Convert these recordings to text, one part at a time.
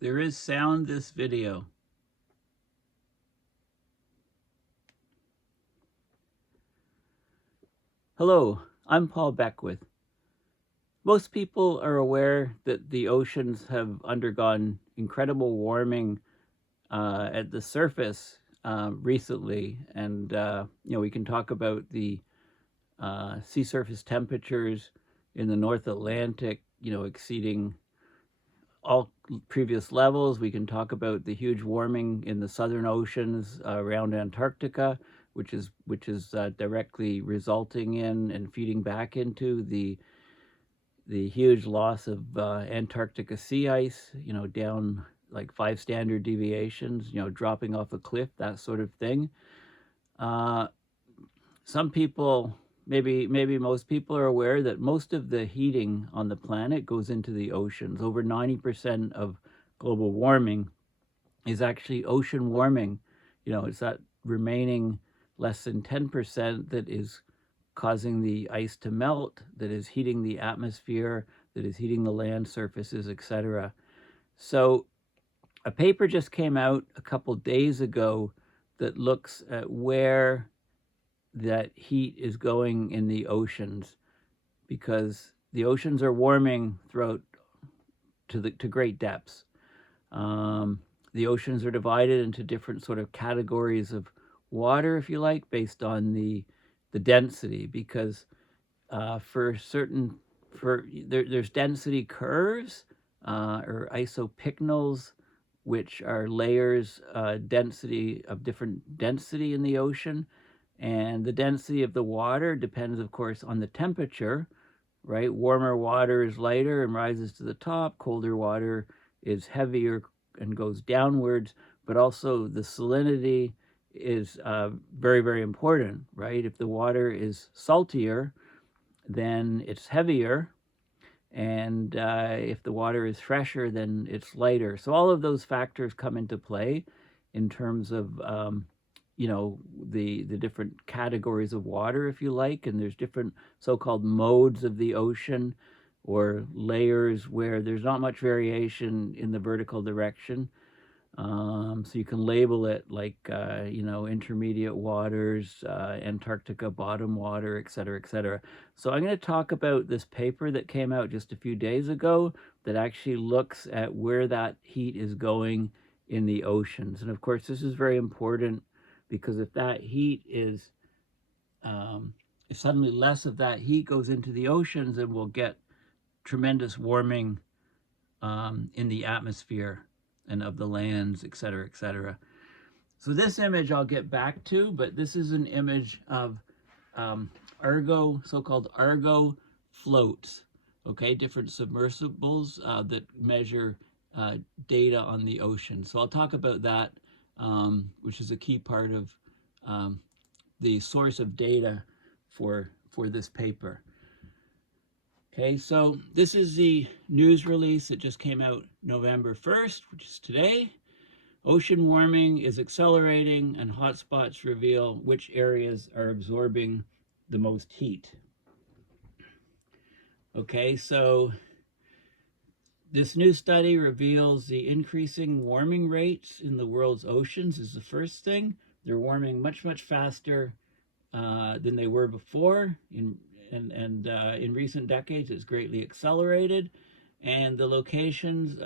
There is sound this video. Hello, I'm Paul Beckwith. Most people are aware that the oceans have undergone incredible warming at the surface recently, and we can talk about the sea surface temperatures in the North Atlantic, exceeding all previous levels. We can talk about the huge warming in the southern oceans around Antarctica, which is directly resulting in and feeding back into the huge loss of Antarctica sea ice, down like 5 standard deviations, dropping off a cliff, that sort of thing. Some people, maybe most people, are aware that most of the heating on the planet goes into the oceans. Over 90% of global warming is actually ocean warming. It's that remaining less than 10% that is causing the ice to melt, that is heating the atmosphere, that is heating the land surfaces, etc. So a paper just came out a couple days ago that looks at where that heat is going in the oceans, because the oceans are warming throughout to great depths. The oceans are divided into different sort of categories of water, if you like, based on the density, because there's density curves or isopycnals, which are layers density of different density in the ocean. And the density of the water depends, of course, on the temperature, right? Warmer water is lighter and rises to the top. Colder water is heavier and goes downwards. But also the salinity is very, very important, right? If the water is saltier, then it's heavier. And if the water is fresher, then it's lighter. So all of those factors come into play in terms of the different categories of water, if you like. And there's different so-called modes of the ocean, or layers where there's not much variation in the vertical direction. So you can label it like intermediate waters, Antarctica bottom water, etc., etc. So I'm going to talk about this paper that came out just a few days ago that actually looks at where that heat is going in the oceans. And of course, this is very important, because if that heat is, if suddenly less of that heat goes into the oceans, then we'll get tremendous warming in the atmosphere and of the lands, etc., etc. So this image I'll get back to, but this is an image of Argo, so-called Argo floats, okay, different submersibles that measure data on the ocean. So I'll talk about that, which is a key part of the source of data for this paper. Okay, so this is the news release that just came out November 1st, which is today. Ocean warming is accelerating, and hotspots reveal which areas are absorbing the most heat. Okay, so this new study reveals the increasing warming rates in the world's oceans is the first thing. They're warming much, much faster than they were before. In recent decades, it's greatly accelerated. And the locations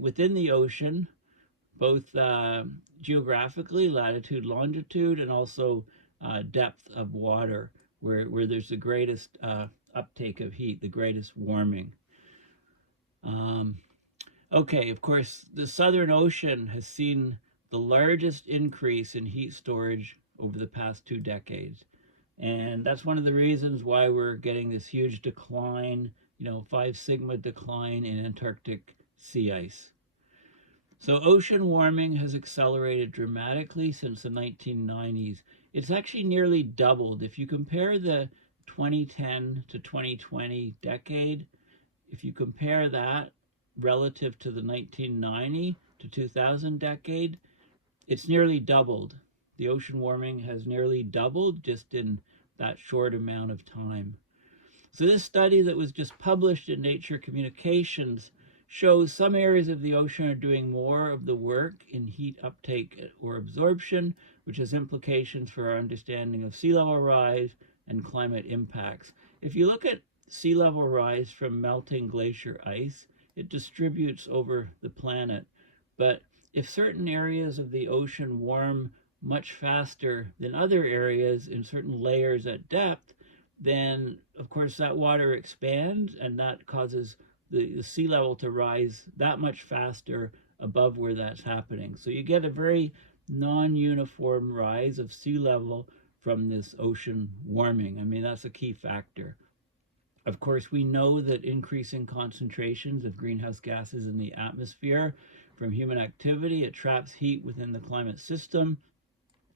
within the ocean, both geographically, latitude, longitude, and also depth of water, where there's the greatest uptake of heat, the greatest warming. Okay, of course, the Southern Ocean has seen the largest increase in heat storage over the past 2 decades. And that's one of the reasons why we're getting this huge decline, 5 sigma decline in Antarctic sea ice. So ocean warming has accelerated dramatically since the 1990s. It's actually nearly doubled. If you compare the 2010 to 2020 decade, if you compare that relative to the 1990 to 2000 decade, it's nearly doubled. The ocean warming has nearly doubled just in that short amount of time. So this study that was just published in Nature Communications shows some areas of the ocean are doing more of the work in heat uptake or absorption, which has implications for our understanding of sea level rise and climate impacts. If you look at sea level rise from melting glacier ice, it distributes over the planet. But if certain areas of the ocean warm much faster than other areas in certain layers at depth, then of course that water expands and that causes the sea level to rise that much faster above where that's happening. So you get a very non-uniform rise of sea level from this ocean warming. I mean, that's a key factor. Of course, we know that increasing concentrations of greenhouse gases in the atmosphere from human activity, it traps heat within the climate system.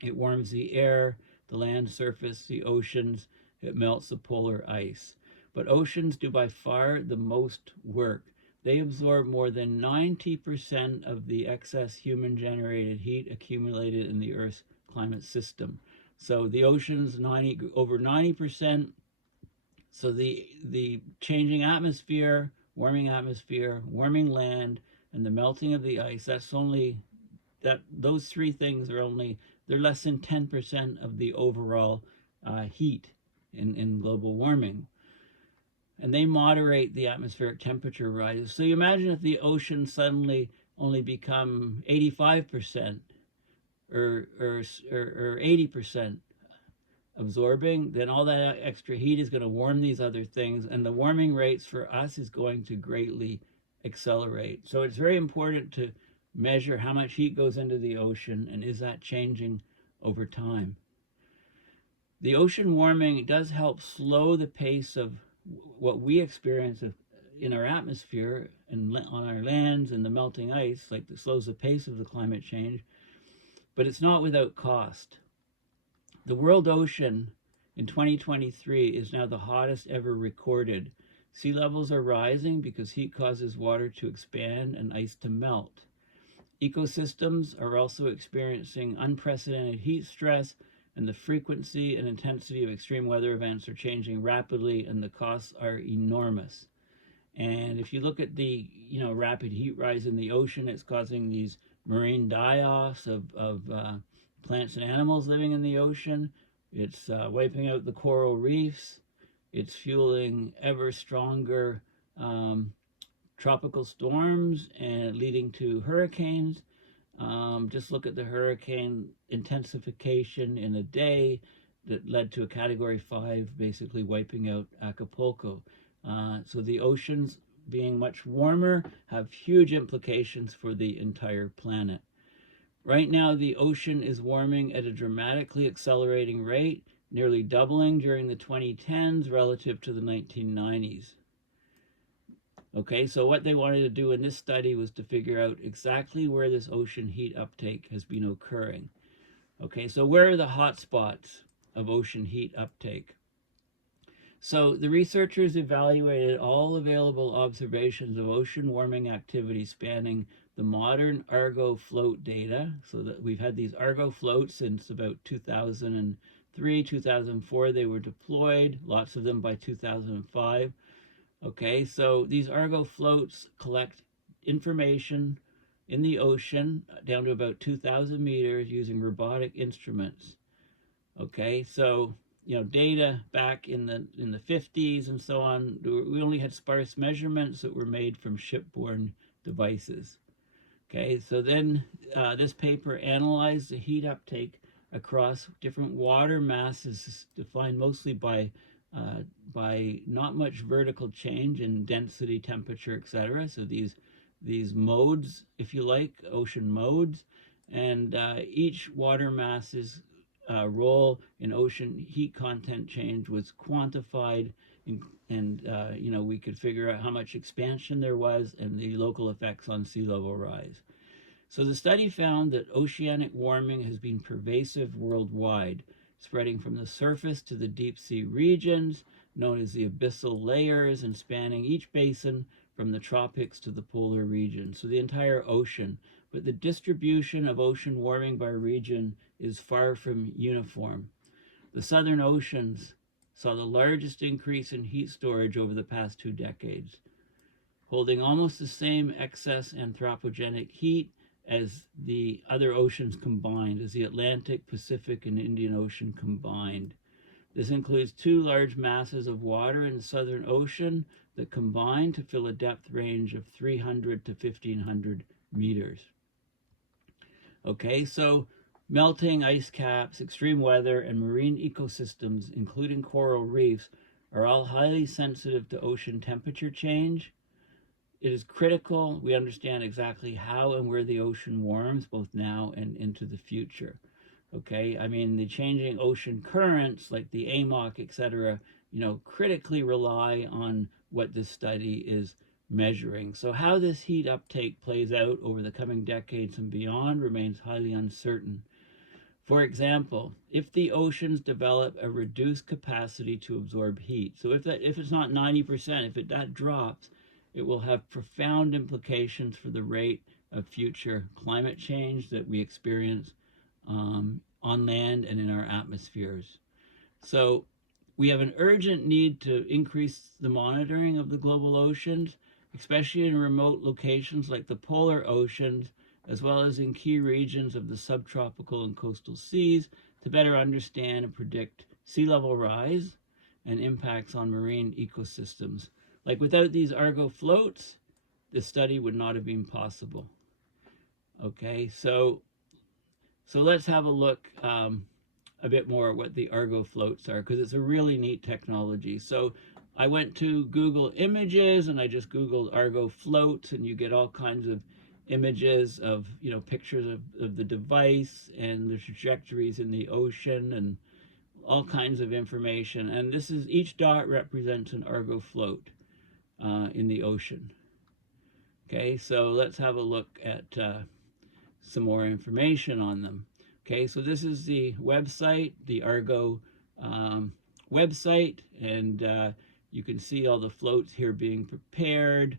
It warms the air, the land surface, the oceans. It melts the polar ice. But oceans do by far the most work. They absorb more than 90% of the excess human-generated heat accumulated in the Earth's climate system. So the oceans, over 90%. So the changing atmosphere, warming land, and the melting of the ice, that's only those three things are only, they're less than 10% of the overall heat in global warming. And they moderate the atmospheric temperature rise. So you imagine if the ocean suddenly only become 85% or 80% absorbing, then all that extra heat is going to warm these other things, and the warming rates for us is going to greatly accelerate. So it's very important to measure how much heat goes into the ocean and is that changing over time. The ocean warming does help slow the pace of what we experience in our atmosphere and on our lands and the melting ice, like it slows the pace of the climate change, but it's not without cost. The world ocean in 2023 is now the hottest ever recorded. Sea levels are rising because heat causes water to expand and ice to melt. Ecosystems are also experiencing unprecedented heat stress, and the frequency and intensity of extreme weather events are changing rapidly, and the costs are enormous. And if you look at the rapid heat rise in the ocean, it's causing these marine die-offs of plants and animals living in the ocean. It's wiping out the coral reefs. It's fueling ever stronger tropical storms and leading to hurricanes. Just look at the hurricane intensification in a day that led to a Category 5 basically wiping out Acapulco. So the oceans being much warmer have huge implications for the entire planet. Right now, the ocean is warming at a dramatically accelerating rate, nearly doubling during the 2010s relative to the 1990s. Okay, so what they wanted to do in this study was to figure out exactly where this ocean heat uptake has been occurring. Okay, so where are the hot spots of ocean heat uptake? So the researchers evaluated all available observations of ocean warming activity spanning the modern Argo float data. So that we've had these Argo floats since about 2003, 2004, they were deployed, lots of them by 2005. Okay, so these Argo floats collect information in the ocean down to about 2,000 meters using robotic instruments. Okay, so data back in the 50s and so on, we only had sparse measurements that were made from shipborne devices. Okay, so then this paper analyzed the heat uptake across different water masses, defined mostly by not much vertical change in density, temperature, etc. So these modes, if you like, ocean modes, and each water mass's role in ocean heat content change was quantified, and we could figure out how much expansion there was and the local effects on sea level rise. So the study found that oceanic warming has been pervasive worldwide, spreading from the surface to the deep sea regions, known as the abyssal layers, and spanning each basin from the tropics to the polar region, so the entire ocean. But the distribution of ocean warming by region is far from uniform. The southern oceans saw the largest increase in heat storage over the past 2 decades, holding almost the same excess anthropogenic heat as the other oceans combined, as the Atlantic, Pacific, and Indian Ocean combined. This includes two large masses of water in the Southern Ocean that combine to fill a depth range of 300 to 1,500 meters. Okay, so melting ice caps, extreme weather, and marine ecosystems, including coral reefs, are all highly sensitive to ocean temperature change. It is critical we understand exactly how and where the ocean warms, both now and into the future. Okay, I mean, the changing ocean currents like the AMOC, etc., critically rely on what this study is measuring. So how this heat uptake plays out over the coming decades and beyond remains highly uncertain. For example, if the oceans develop a reduced capacity to absorb heat, so if it's not 90%, if that drops, it will have profound implications for the rate of future climate change that we experience on land and in our atmospheres. So we have an urgent need to increase the monitoring of the global oceans, especially in remote locations like the polar oceans, as well as in key regions of the subtropical and coastal seas, to better understand and predict sea level rise and impacts on marine ecosystems. Like, without these Argo floats, this study would not have been possible. Okay, so let's have a look a bit more at what the Argo floats are, because it's a really neat technology. So I went to Google Images and I just Googled Argo floats, and you get all kinds of images of, pictures of the device and the trajectories in the ocean and all kinds of information. And this is, each dot represents an Argo float in the ocean. Okay, so let's have a look at some more information on them. Okay, so this is the website, the Argo website, and you can see all the floats here being prepared.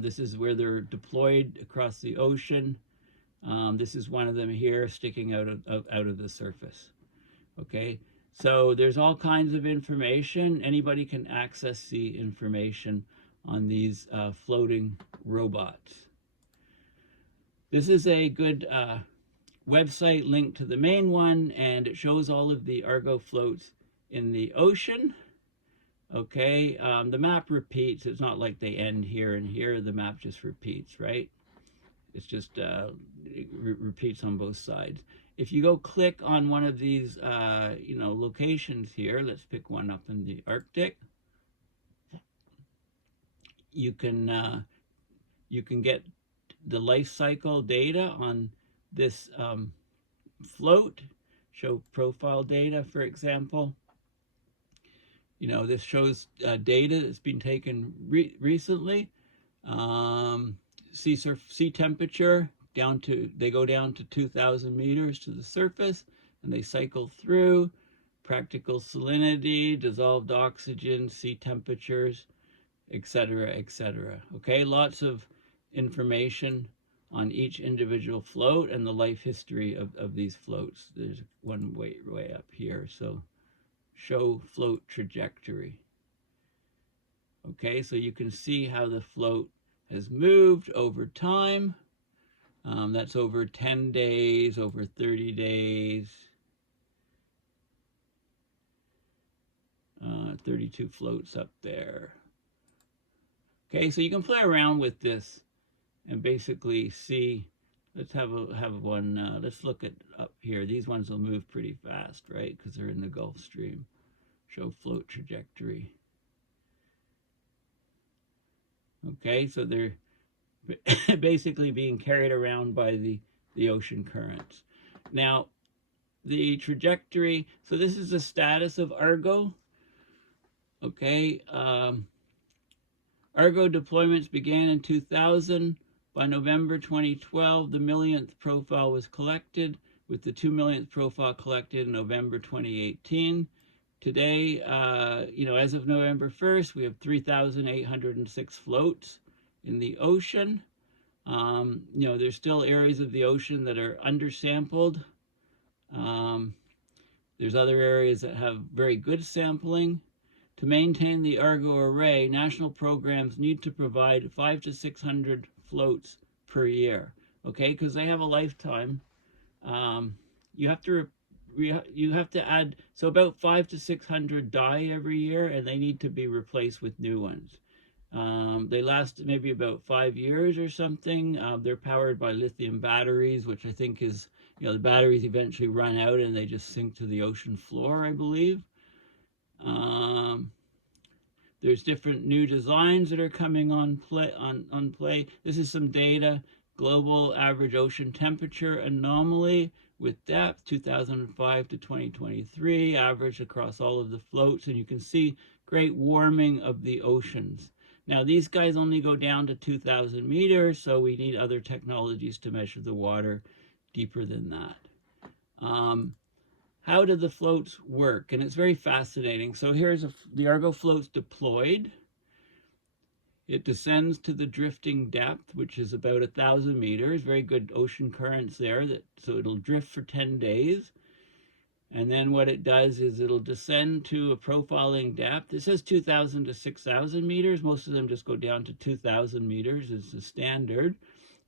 This is where they're deployed across the ocean. This is one of them here sticking out of the surface. Okay, so there's all kinds of information. Anybody can access the information on these floating robots. This is a good website link to the main one, and it shows all of the Argo floats in the ocean. Okay, the map repeats. It's not like they end here and here. The map just repeats, right? It's just it repeats on both sides. If you go click on one of these, locations here, let's pick one up in the Arctic. You can get the life cycle data on this float. Show profile data, for example. This shows data that's been taken recently. Sea temperature they go down to 2,000 meters to the surface, and they cycle through. Practical salinity, dissolved oxygen, sea temperatures, etc., etc. Okay, lots of information on each individual float and the life history of these floats. There's one way up here. So show float trajectory. Okay, so you can see how the float has moved over time. That's over 10 days, over 30 days. 32 floats up there. Okay, so you can play around with this and basically see. Let's have one. Let's look at up here. These ones will move pretty fast, right? Because they're in the Gulf Stream. Show float trajectory. Okay, so they're basically being carried around by the ocean currents. Now, the trajectory. So this is the status of Argo. Okay, Argo deployments began in 2000. By November 2012, the millionth profile was collected, with the 2 millionth profile collected in November 2018. Today, as of November 1st, we have 3,806 floats in the ocean. There's still areas of the ocean that are undersampled. There's other areas that have very good sampling. To maintain the Argo array, national programs need to provide 500 to 600 floats per year. Okay, because they have a lifetime. You have to add, so about 500 to 600 die every year, and they need to be replaced with new ones. They last maybe about 5 years or something. They're powered by lithium batteries, which I think is, the batteries eventually run out and they just sink to the ocean floor, I believe. There's different new designs that are coming on play. This is some data. Global average ocean temperature anomaly with depth 2005 to 2023, average across all of the floats, and you can see great warming of the oceans. Now these guys only go down to 2,000 meters, so we need other technologies to measure the water deeper than that. How do the floats work? And it's very fascinating. So here's the Argo float's deployed. It descends to the drifting depth, which is about 1,000 meters. Very good ocean currents there, so it'll drift for 10 days. And then what it does is it'll descend to a profiling depth. It says 2,000 to 6,000 meters. Most of them just go down to 2,000 meters is the standard.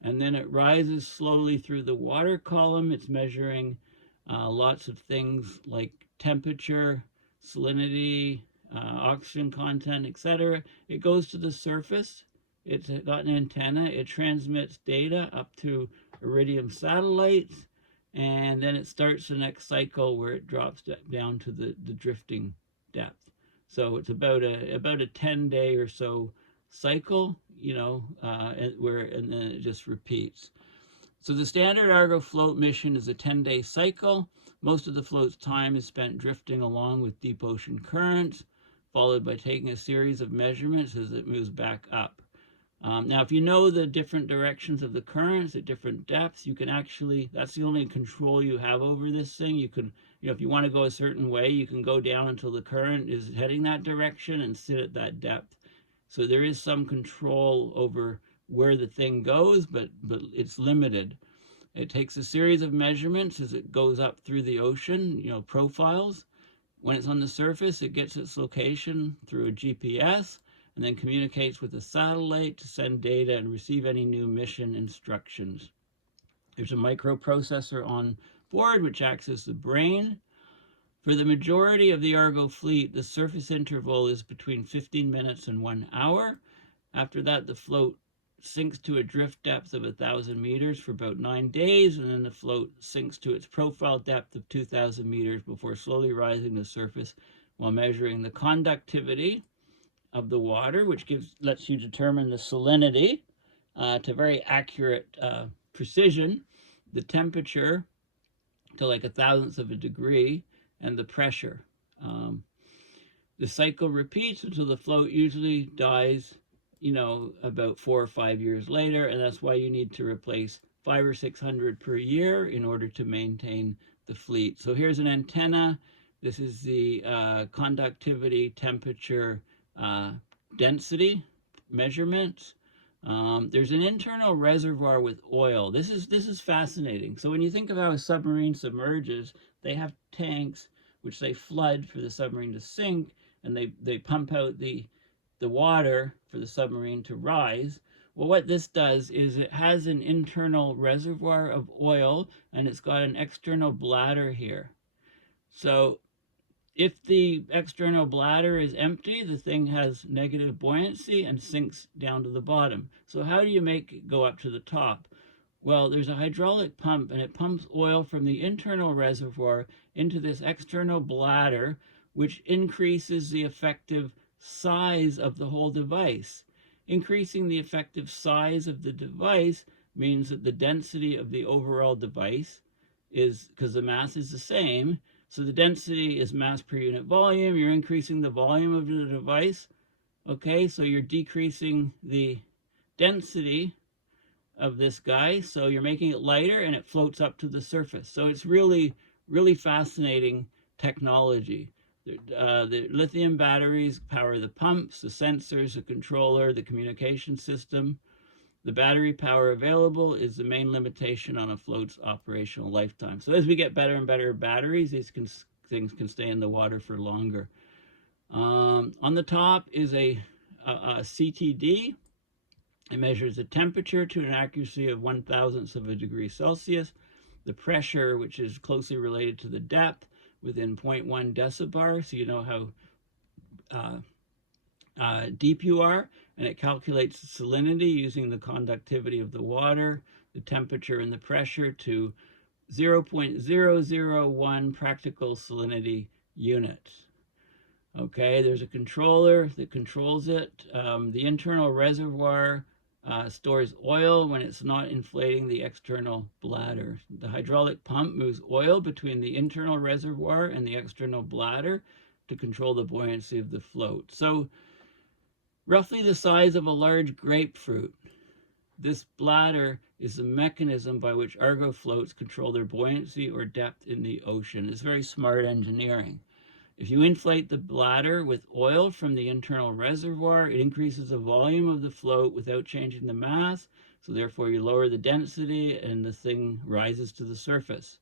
And then it rises slowly through the water column. It's measuring lots of things like temperature, salinity, oxygen content, etc. It goes to the surface. It's got an antenna. It transmits data up to Iridium satellites, and then it starts the next cycle where it drops down to the drifting depth. So it's about a 10-day or so cycle, and then it just repeats. So the standard Argo float mission is a 10-day cycle. Most of the float's time is spent drifting along with deep ocean currents, followed by taking a series of measurements as it moves back up. Now, if you know the different directions of the currents at different depths, you can actually, that's the only control you have over this thing. You can, if you want to go a certain way, you can go down until the current is heading that direction and sit at that depth. So there is some control over where the thing goes, but it's limited. It takes a series of measurements as it goes up through the ocean, profiles. When it's on the surface, it gets its location through a GPS and then communicates with a satellite to send data and receive any new mission instructions. There's a microprocessor on board which acts as the brain. For the majority of the Argo fleet, the surface interval is between 15 minutes and 1 hour. After that, the float sinks to a drift depth of 1,000 meters for about 9 days, and then the float sinks to its profile depth of 2,000 meters before slowly rising to the surface while measuring the conductivity of the water, which lets you determine the salinity to very accurate precision, the temperature to like 1,000th of a degree, and the pressure. The cycle repeats until the float usually dies about 4 or 5 years later, and that's why you need to replace 500 or 600 per year in order to maintain the fleet. So here's an antenna. This is the conductivity, temperature, density measurements. There's an internal reservoir with oil. This is fascinating. So when you think of how a submarine submerges, they have tanks which they flood for the submarine to sink, and they pump out the water for the submarine to rise. Well, what this does is it has an internal reservoir of oil, and it's got an external bladder here. So if the external bladder is empty, the thing has negative buoyancy and sinks down to the bottom. So how do you make it go up to the top? Well, there's a hydraulic pump, and it pumps oil from the internal reservoir into this external bladder, which increases the effective size of the whole device. Increasing the effective size of the device means that the density of the overall device is, because the mass is the same, so the density is mass per unit volume. You're increasing the volume of the device. Okay, so you're decreasing the density of this guy, so you're making it lighter and it floats up to the surface. So it's really, really fascinating technology. The lithium batteries power the pumps, the sensors, the controller, the communication system. The battery power available is the main limitation on a float's operational lifetime. So as we get better and better batteries, these things can stay in the water for longer. On the top is a CTD. It measures the temperature to an accuracy of 1/1000th of a degree Celsius, the pressure, which is closely related to the depth, within 0.1 decibar, so you know how deep you are, and it calculates the salinity using the conductivity of the water, the temperature, and the pressure to 0.001 practical salinity units. Okay, there's a controller that controls it. The internal reservoir stores oil when it's not inflating the external bladder. The hydraulic pump moves oil between the internal reservoir and the external bladder to control the buoyancy of the float. So, roughly the size of a large grapefruit, this bladder is the mechanism by which Argo floats control their buoyancy or depth in the ocean. It's very smart engineering. If you inflate the bladder with oil from the internal reservoir, it increases the volume of the float without changing the mass, so therefore you lower the density and the thing rises to the surface.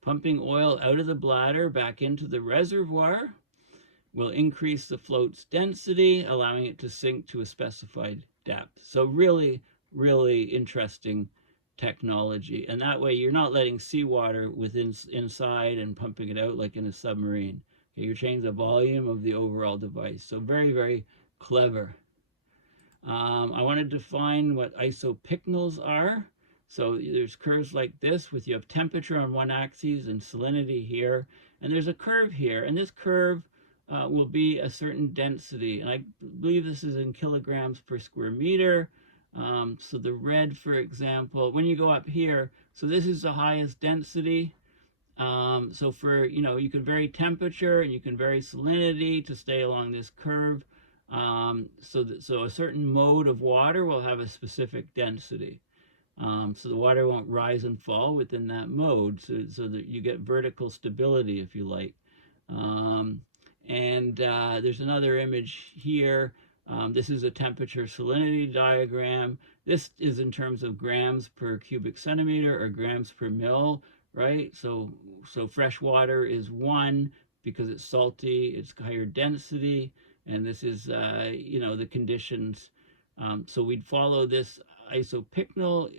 Pumping oil out of the bladder back into the reservoir will increase the float's density, allowing it to sink to a specified depth. So really, really interesting technology. And that way you're not letting seawater inside and pumping it out like in a submarine. You're changing the volume of the overall device. So very, very clever. I want to define what isopycnals are. So there's curves like this with you have temperature on one axis and salinity here. And there's a curve here. And this curve will be a certain density. And I believe this is in kilograms per square meter. So the red, for example, when you go up here, so this is the highest density. So for, you can vary temperature and you can vary salinity to stay along this curve. So a certain mode of water will have a specific density. So the water won't rise and fall within that mode, so that you get vertical stability, if you like. There's another image here. This is a temperature salinity diagram. This is in terms of grams per cubic centimeter or grams per mil. Right? So fresh water is 1 because it's salty, it's higher density, and this is, the conditions. So we'd follow this isopycnal,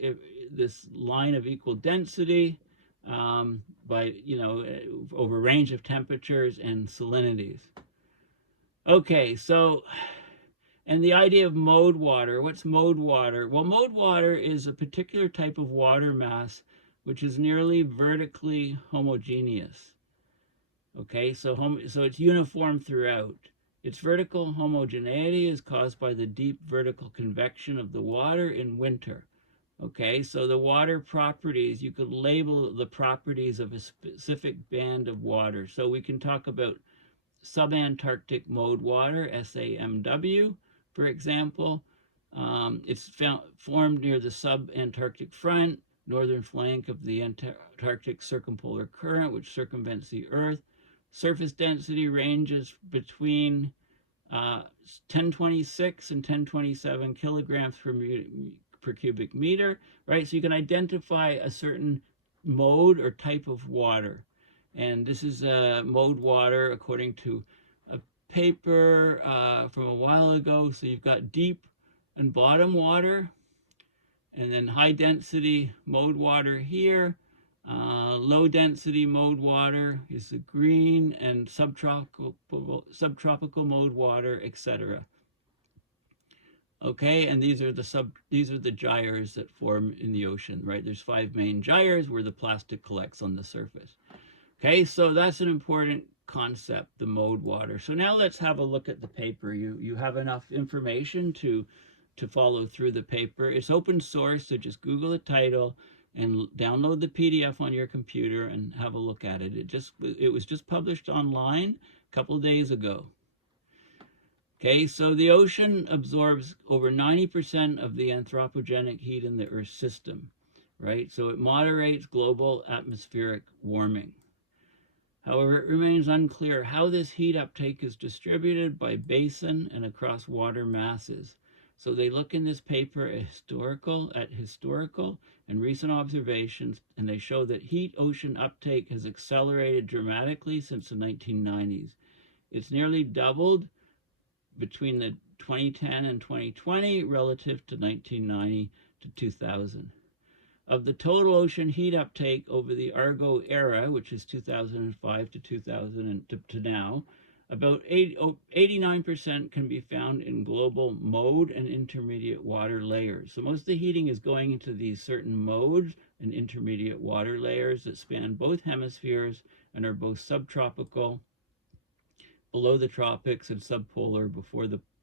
this line of equal density by, over a range of temperatures and salinities. Okay, so, and the idea of mode water, what's mode water? Well, mode water is a particular type of water mass which is nearly vertically homogeneous. Okay, so it's uniform throughout. Its vertical homogeneity is caused by the deep vertical convection of the water in winter. Okay, so the water properties, you could label the properties of a specific band of water. So we can talk about subantarctic mode water, SAMW, for example. It's formed near the subantarctic front, northern flank of the Antarctic circumpolar current, which circumvents the Earth. Surface density ranges between 1026 and 1027 kilograms per cubic meter, right? So you can identify a certain mode or type of water. And this is mode water according to a paper from a while ago. So you've got deep and bottom water, and then high density mode water here. Low density mode water is the green, and subtropical mode water, etc. Okay, and these are the gyres that form in the ocean, right? There's 5 main gyres where the plastic collects on the surface. Okay, so that's an important concept, the mode water. So now let's have a look at the paper. You have enough information to follow through the paper. It's open source, so just Google the title and download the PDF on your computer and have a look at it. It was just published online a couple of days ago. Okay, so the ocean absorbs over 90% of the anthropogenic heat in the Earth's system, right? So it moderates global atmospheric warming. However, it remains unclear how this heat uptake is distributed by basin and across water masses. So they look in this paper at historical and recent observations, and they show that heat ocean uptake has accelerated dramatically since the 1990s. It's nearly doubled between the 2010 and 2020 relative to 1990 to 2000. Of the total ocean heat uptake over the Argo era, which is 2005 to 2000 to now, about 89% can be found in global mode and intermediate water layers. So most of the heating is going into these certain modes and intermediate water layers that span both hemispheres and are both subtropical, below the tropics, and subpolar,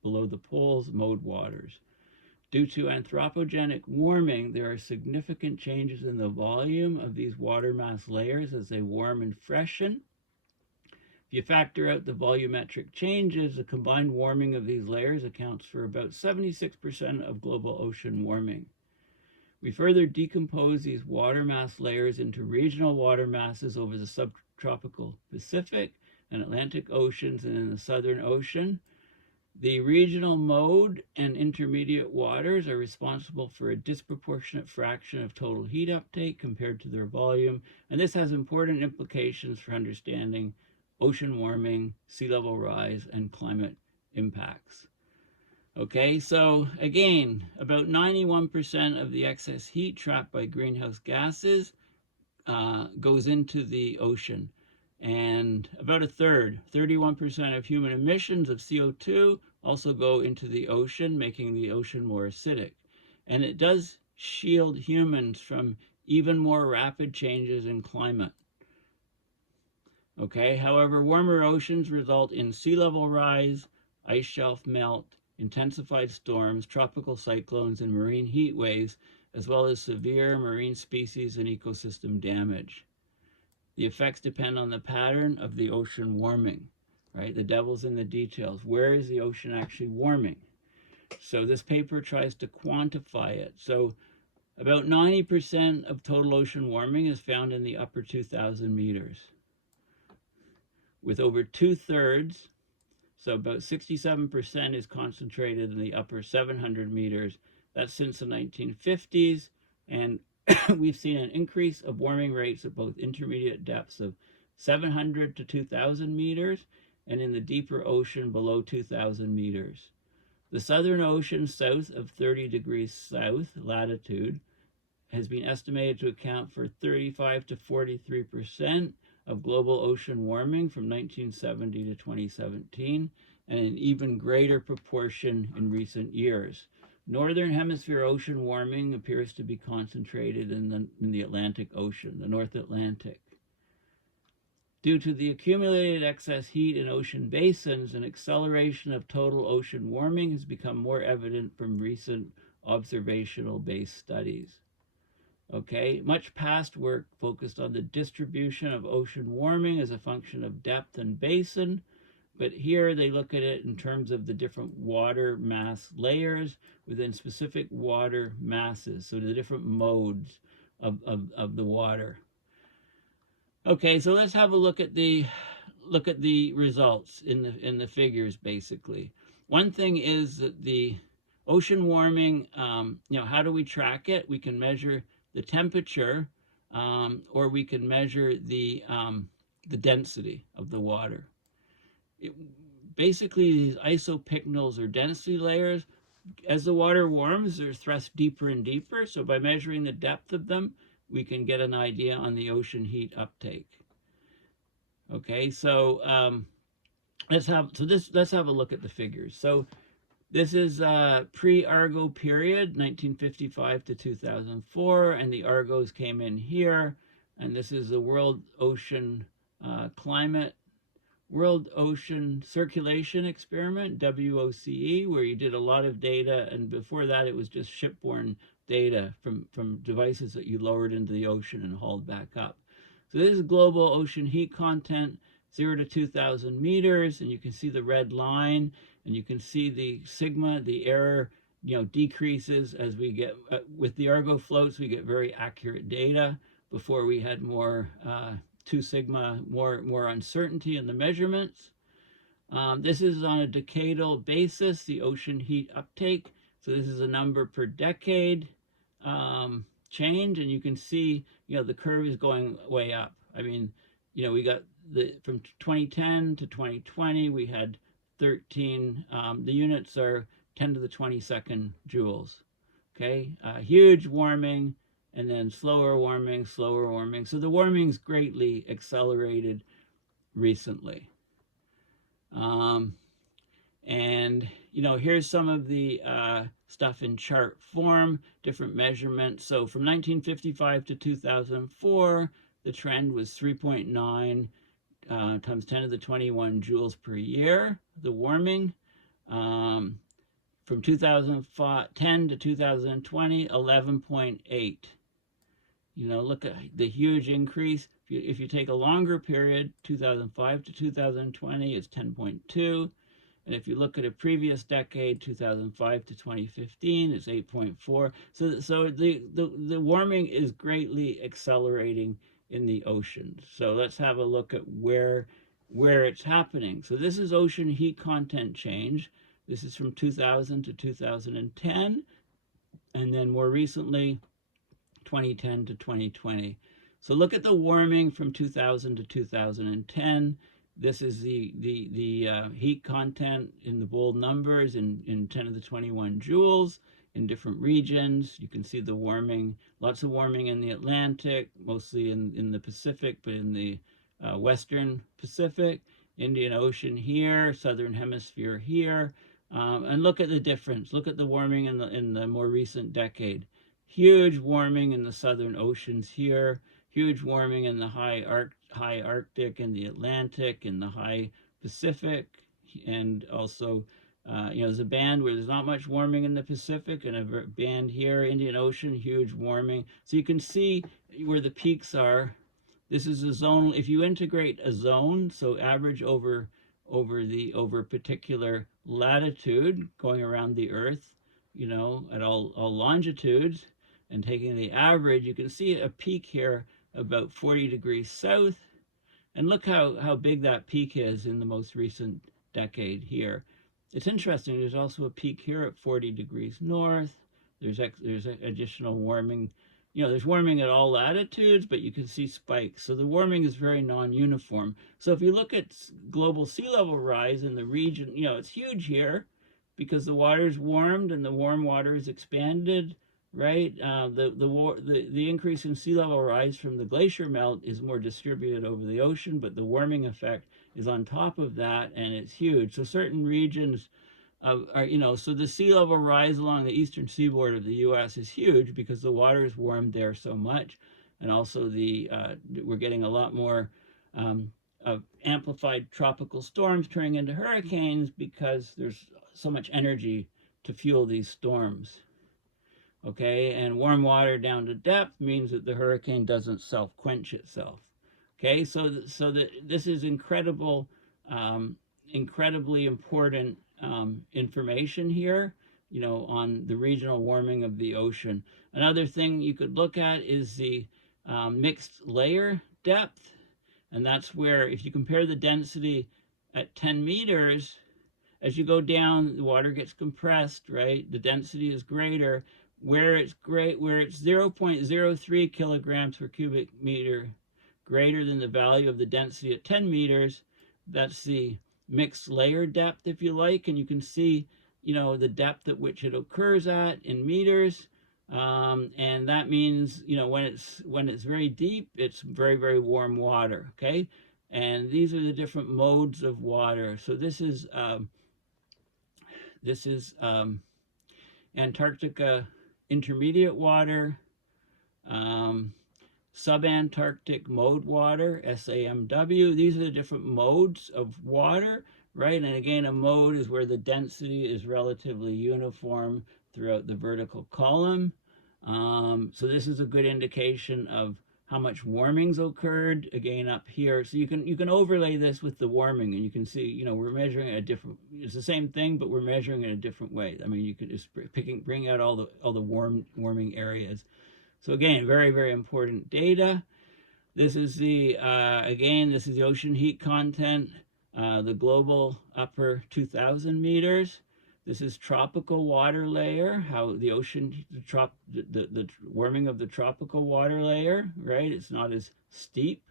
below the poles mode waters. Due to anthropogenic warming, there are significant changes in the volume of these water mass layers as they warm and freshen. If you factor out the volumetric changes, the combined warming of these layers accounts for about 76% of global ocean warming. We further decompose these water mass layers into regional water masses over the subtropical Pacific and Atlantic Oceans and in the Southern Ocean. The regional mode and intermediate waters are responsible for a disproportionate fraction of total heat uptake compared to their volume, and this has important implications for understanding ocean warming, sea level rise, and climate impacts. Okay, so again, about 91% of the excess heat trapped by greenhouse gases goes into the ocean. And about a third, 31% of human emissions of CO2 also go into the ocean, making the ocean more acidic. And it does shield humans from even more rapid changes in climate. Okay, however, warmer oceans result in sea level rise, ice shelf melt, intensified storms, tropical cyclones, and marine heat waves, as well as severe marine species and ecosystem damage. The effects depend on the pattern of the ocean warming, right? The devil's in the details. Where is the ocean actually warming? So this paper tries to quantify it. So about 90% of total ocean warming is found in the upper 2,000 meters, with over 2/3, so about 67% is concentrated in the upper 700 meters. That's since the 1950s. And we've seen an increase of warming rates at both intermediate depths of 700 to 2,000 meters and in the deeper ocean below 2,000 meters. The Southern Ocean south of 30 degrees south latitude has been estimated to account for 35 to 43% of global ocean warming from 1970 to 2017, and an even greater proportion in recent years. Northern Hemisphere ocean warming appears to be concentrated in the Atlantic Ocean, the North Atlantic. Due to the accumulated excess heat in ocean basins, an acceleration of total ocean warming has become more evident from recent observational-based studies. Okay, much past work focused on the distribution of ocean warming as a function of depth and basin, but here they look at it in terms of the different water mass layers within specific water masses, so the different modes of the water. Okay, so let's have a look at the results in the figures. Basically, one thing is that the ocean warming, how do we track it? We can measure the temperature, or we can measure the density of the water. Basically, these isopycnals or density layers, as the water warms, they're thrust deeper and deeper. So by measuring the depth of them, we can get an idea on the ocean heat uptake. Okay, so let's have a look at the figures. So this is pre-Argo period, 1955 to 2004, and the Argos came in here, and this is the World Ocean Circulation Experiment, WOCE, where you did a lot of data, and before that it was just shipborne data from devices that you lowered into the ocean and hauled back up. So this is global ocean heat content, 0 to 2,000 meters, and you can see the red line, and you can see the sigma, the error, decreases as we get, with the Argo floats, we get very accurate data. Before we had more 2 sigma, more uncertainty in the measurements. This is on a decadal basis, the ocean heat uptake. So this is a number per decade change, and you can see, the curve is going way up. I mean, we got from 2010 to 2020, we had 13. The units are 10 to the 22nd joules. Okay, huge warming, and then slower warming, slower warming. So the warming's greatly accelerated recently. Um, and here's some of the stuff in chart form, different measurements. So from 1955 to 2004, the trend was 3.9 times 10 to the 21 joules per year, the warming. From 2010 to 2020, 11.8. Look at the huge increase. If you take a longer period, 2005 to 2020 is 10.2. And if you look at a previous decade, 2005 to 2015, it's 8.4. So the warming is greatly accelerating in the ocean. So let's have a look at where it's happening. So this is ocean heat content change. This is from 2000 to 2010, and then more recently, 2010 to 2020. So look at the warming from 2000 to 2010. This is the heat content in the bold numbers in 10 to the 21 joules in different regions. You can see the warming, lots of warming in the Atlantic, mostly in the Pacific, but in the Western Pacific, Indian Ocean here, Southern Hemisphere here. And look at the difference. Look at the warming in the more recent decade. Huge warming in the southern oceans here. Huge warming in the high Arctic and the Atlantic and the high Pacific. And also, there's a band where there's not much warming in the Pacific, and a band here, Indian Ocean, huge warming. So you can see where the peaks are. This is a zone. If you integrate a zone, so average over particular latitude going around the Earth, at all longitudes, and taking the average, you can see a peak here about 40 degrees south. And look how big that peak is in the most recent decade here. It's interesting, there's also a peak here at 40 degrees north. There's additional warming. There's warming at all latitudes, but you can see spikes. So the warming is very non-uniform. So if you look at global sea level rise in the region, it's huge here because the water's warmed and the warm water is expanded, right? The increase in sea level rise from the glacier melt is more distributed over the ocean, but the warming effect is on top of that, and it's huge. So certain regions so the sea level rise along the eastern seaboard of the U.S. is huge because the water is warmed there so much, and also we're getting a lot more of amplified tropical storms turning into hurricanes because there's so much energy to fuel these storms. Okay, and warm water down to depth means that the hurricane doesn't self-quench itself. Okay, so this is incredibly important information here, on the regional warming of the ocean. Another thing you could look at is the mixed layer depth, and that's where if you compare the density at 10 meters, as you go down, the water gets compressed, right? The density is greater. Where it's 0.03 kilograms per cubic meter greater than the value of the density at 10 meters, that's the mixed layer depth, if you like, and you can see, the depth at which it occurs at in meters, and that means, when it's very deep, it's very, very warm water. Okay, and these are the different modes of water. So this is Antarctica intermediate water, subantarctic mode water, SAMW. These are the different modes of water, right? And again, a mode is where the density is relatively uniform throughout the vertical column. So this is a good indication of how much warming's occurred, again, up here. So you can overlay this with the warming, and you can see, we're measuring it a different, it's the same thing, but we're measuring it a different way. I mean, you could just bring out all the warming areas. So again, very, very important data. This is the ocean heat content, the global upper 2,000 meters. This is tropical water layer, how the ocean, the warming of the tropical water layer, right? It's not as steep,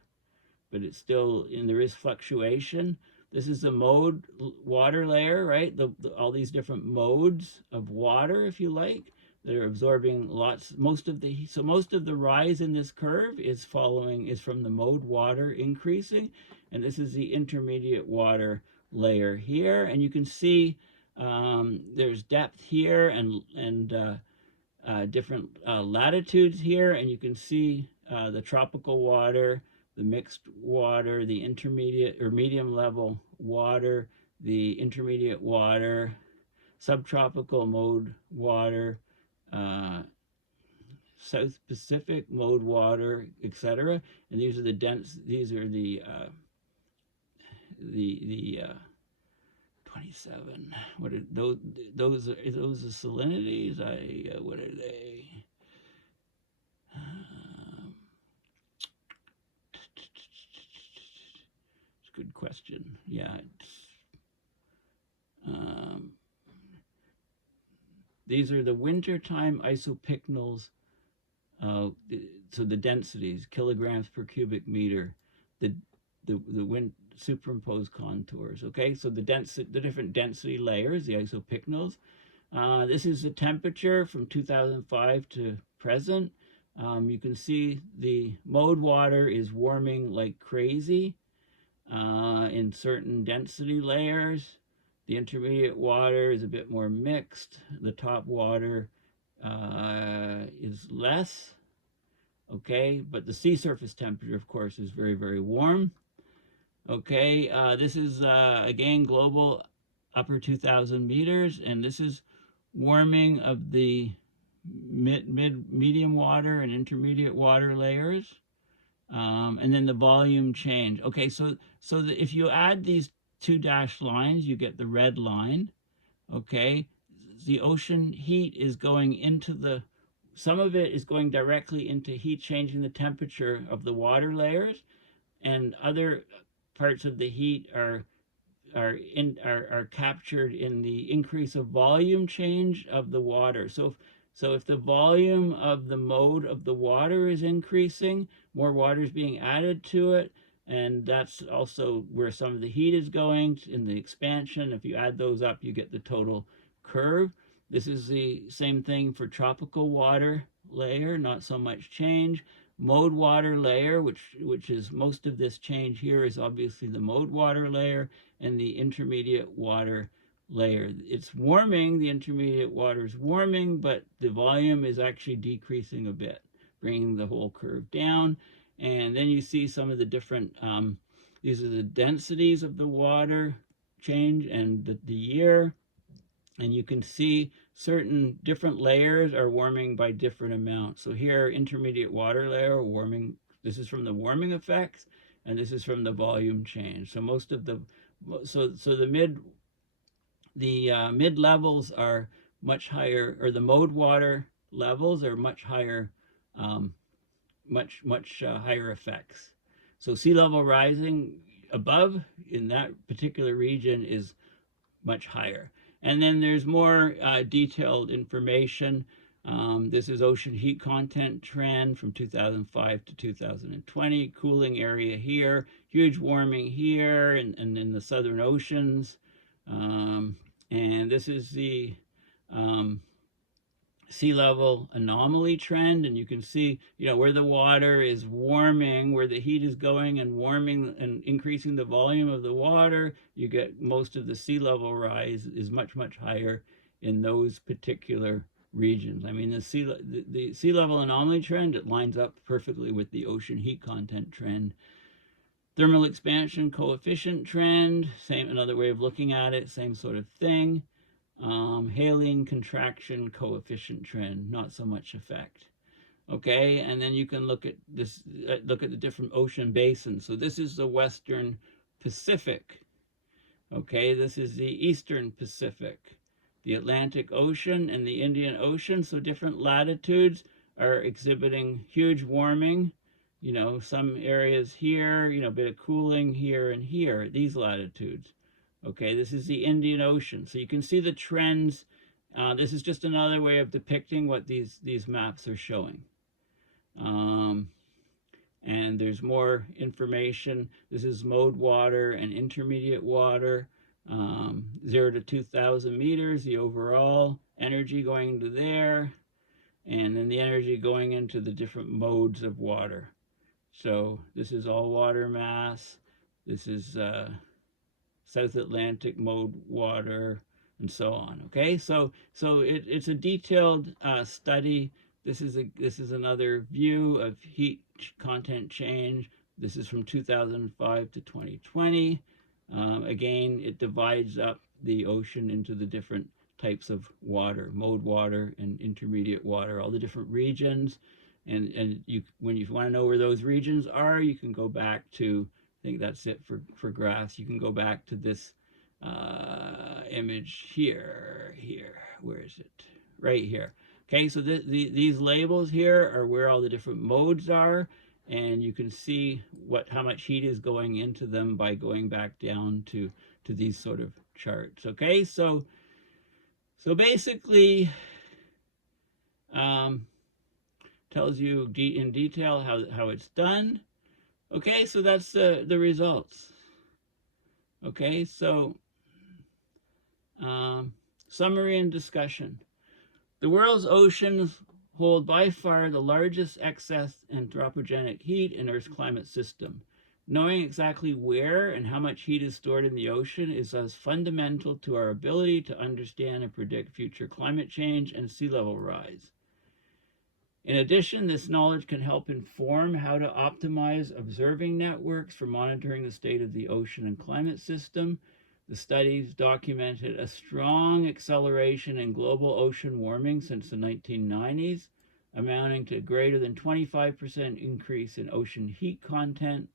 but it's still, and there is fluctuation. This is the mode water layer, right? All these different modes of water, if you like, that are absorbing lots. Most of the rise in this curve is from the mode water increasing, and this is the intermediate water layer here, and you can see there's depth here and different latitudes here, and you can see the tropical water, the mixed water, the intermediate or medium level water, the intermediate water, subtropical mode water, South Pacific mode water, etc. And these are the 27. What are those? Those are salinities. What are they? It's a good question. Yeah, these are the wintertime isopycnals. So the densities, kilograms per cubic meter. The wind superimposed contours. Okay, so the different density layers, the isopycnals. This is the temperature from 2005 to present. You can see the mode water is warming like crazy in certain density layers. The intermediate water is a bit more mixed. The top water is less. Okay, but the sea surface temperature, of course, is very, very warm. Okay, this is again global upper 2,000 meters, and this is warming of the medium water and intermediate water layers, and then the volume change. Okay, so if you add these two dashed lines, you get the red line. Okay, the ocean heat is going into some of it is going directly into heat changing the temperature of the water layers, and other parts of the heat are captured in the increase of volume change of the water. So if the volume of the mode of the water is increasing, more water is being added to it, and that's also where some of the heat is going in the expansion. If you add those up, you get the total curve. This is the same thing for tropical water layer, not so much change. Mode water layer, which is most of this change here, is obviously the mode water layer, and the intermediate water layer. It's warming, the intermediate water is warming, but the volume is actually decreasing a bit, bringing the whole curve down. And then you see some of the different, these are the densities of the water change and the year. And you can see certain different layers are warming by different amounts. So here, intermediate water layer warming, this is from the warming effects, and this is from the volume change. So most of the, the mid levels are much higher, or the mode water levels are much higher, much higher effects. So sea level rising above in that particular region is much higher. And then there's more detailed information. This is ocean heat content trend from 2005 to 2020. Cooling area here, huge warming here and in the southern oceans. And this is the sea level anomaly trend, and you can see, where the water is warming, where the heat is going and warming and increasing the volume of the water, you get most of the sea level rise is much higher in those particular regions. I mean, the sea level anomaly trend, it lines up perfectly with the ocean heat content trend. Thermal expansion coefficient trend, another way of looking at it, same sort of thing. Haline contraction coefficient trend, not so much effect. Okay, and then you can look at this, look at the different ocean basins. So this is the Western Pacific. Okay, this is the Eastern Pacific, the Atlantic Ocean and the Indian Ocean. So different latitudes are exhibiting huge warming. Some areas here, a bit of cooling here and here, these latitudes. Okay, this is the Indian Ocean. So you can see the trends. This is just another way of depicting what these maps are showing. and there's more information. This is mode water and intermediate water, 0 to 2,000 meters, the overall energy going into there, and then the energy going into the different modes of water. So this is all water mass. This is South Atlantic mode water, and so on. Okay, so it's a detailed study. This is another view of heat content change. This is from 2005 to 2020. Again, it divides up the ocean into the different types of water, mode water and intermediate water, all the different regions. And you, when you want to know where those regions are, you can go back to, I think that's it for graphs. You can go back to this image here. Where is it? Right here. Okay, so these labels here are where all the different modes are, and you can see how much heat is going into them by going back down to these sort of charts. Okay, so basically tells you in detail how it's done. Okay, so that's the results. Okay, so summary and discussion. The world's oceans hold by far the largest excess anthropogenic heat in Earth's climate system. Knowing exactly where and how much heat is stored in the ocean is as fundamental to our ability to understand and predict future climate change and sea level rise. In addition, this knowledge can help inform how to optimize observing networks for monitoring the state of the ocean and climate system. The studies documented a strong acceleration in global ocean warming since the 1990s, amounting to greater than 25% increase in ocean heat content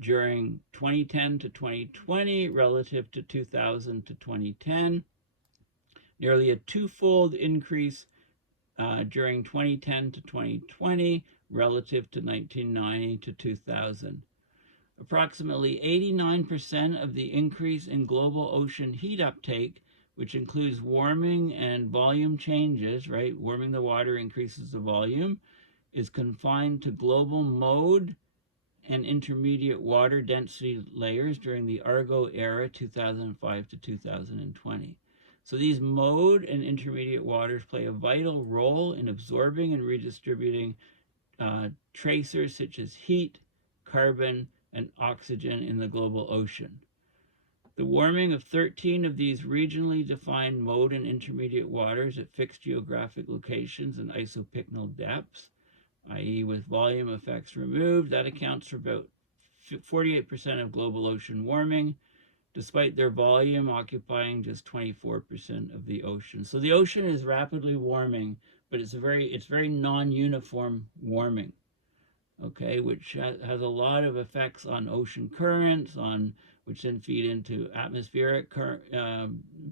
during 2010 to 2020 relative to 2000 to 2010. Nearly a twofold increase during 2010 to 2020 relative to 1990 to 2000. Approximately 89% of the increase in global ocean heat uptake, which includes warming and volume changes, right? Warming the water increases the volume, is confined to global mode and intermediate water density layers during the Argo era, 2005 to 2020. So these mode and intermediate waters play a vital role in absorbing and redistributing tracers such as heat, carbon, and oxygen in the global ocean. The warming of 13 of these regionally defined mode and intermediate waters at fixed geographic locations and isopycnal depths, i.e. with volume effects removed, that accounts for about 48% of global ocean warming, despite their volume occupying just 24% of the ocean. So the ocean is rapidly warming, but it's very non-uniform warming, okay, which has a lot of effects on ocean currents, which then feed into atmospheric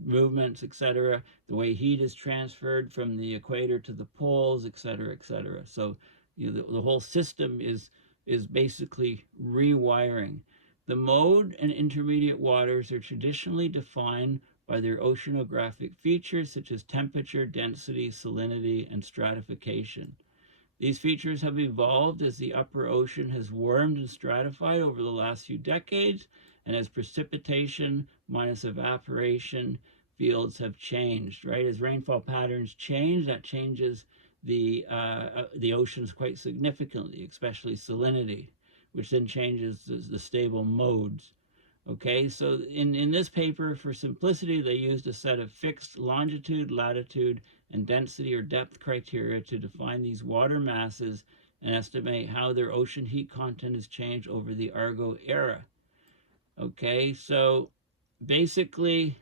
movements, etc., the way heat is transferred from the equator to the poles, etc., etc. So the whole system is basically rewiring. The mode and intermediate waters are traditionally defined by their oceanographic features such as temperature, density, salinity, and stratification. These features have evolved as the upper ocean has warmed and stratified over the last few decades, and as precipitation minus evaporation fields have changed, right? As rainfall patterns change, that changes the oceans quite significantly, especially salinity, which then changes the stable modes. Okay, so in this paper, for simplicity, they used a set of fixed longitude, latitude, and density or depth criteria to define these water masses and estimate how their ocean heat content has changed over the Argo era. Okay, so basically,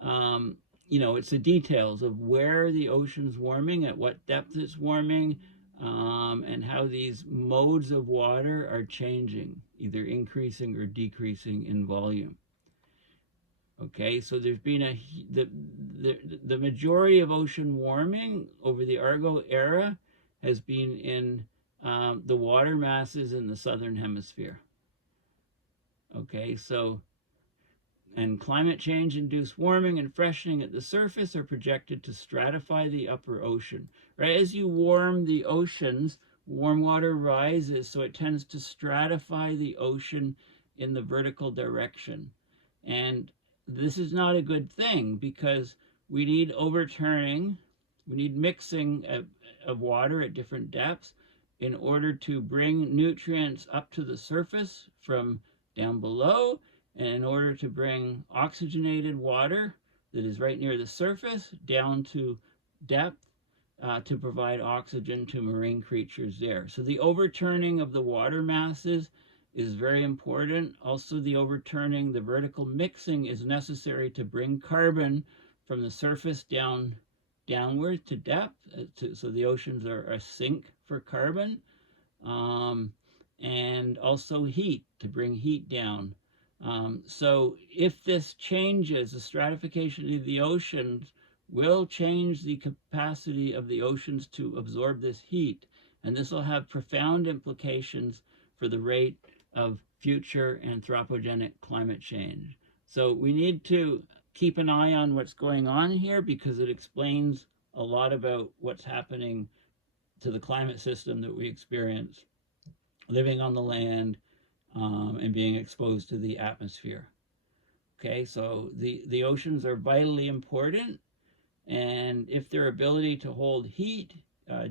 it's the details of where the ocean's warming, at what depth it's warming, and how these modes of water are changing, either increasing or decreasing in volume. Okay, so there's been the majority of ocean warming over the Argo era has been in the water masses in the southern hemisphere. Okay, so, and climate change induced warming and freshening at the surface are projected to stratify the upper ocean. Right, as you warm the oceans, warm water rises, so it tends to stratify the ocean in the vertical direction. And this is not a good thing because we need overturning, we need mixing of water at different depths in order to bring nutrients up to the surface from down below, and in order to bring oxygenated water that is right near the surface down to depth to provide oxygen to marine creatures there. So the overturning of the water masses is very important. Also, the overturning, the vertical mixing is necessary to bring carbon from the surface downward to depth, so the oceans are a sink for carbon, um, and also heat, to bring heat down. So if this changes, the stratification of the oceans will change the capacity of the oceans to absorb this heat, and this will have profound implications for the rate of future anthropogenic climate change. So we need to keep an eye on what's going on here because it explains a lot about what's happening to the climate system that we experience living on the land and being exposed to the atmosphere. Okay, so the oceans are vitally important, and if their ability to hold heat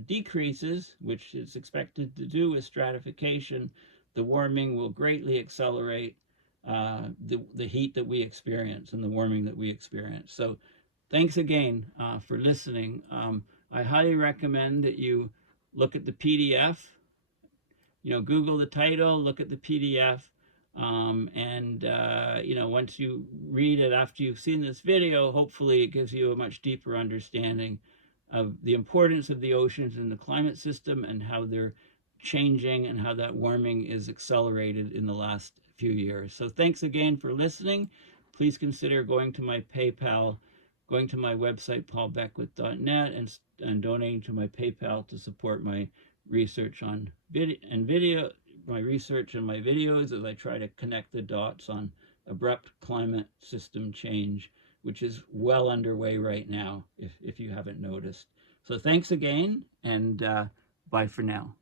decreases, which is expected to do with stratification, the warming will greatly accelerate the heat that we experience and the warming that we experience. So thanks again for listening. I highly recommend that you look at the PDF. Google the title, look at the PDF, and once you read it after you've seen this video, hopefully it gives you a much deeper understanding of the importance of the oceans in the climate system and how they're changing and how that warming is accelerated in the last few years. So thanks again for listening. Please consider going to my PayPal, going to my website, paulbeckwith.net, and donating to my PayPal to support my research on video, my research and my videos as I try to connect the dots on abrupt climate system change, which is well underway right now, if you haven't noticed. So thanks again, and bye for now.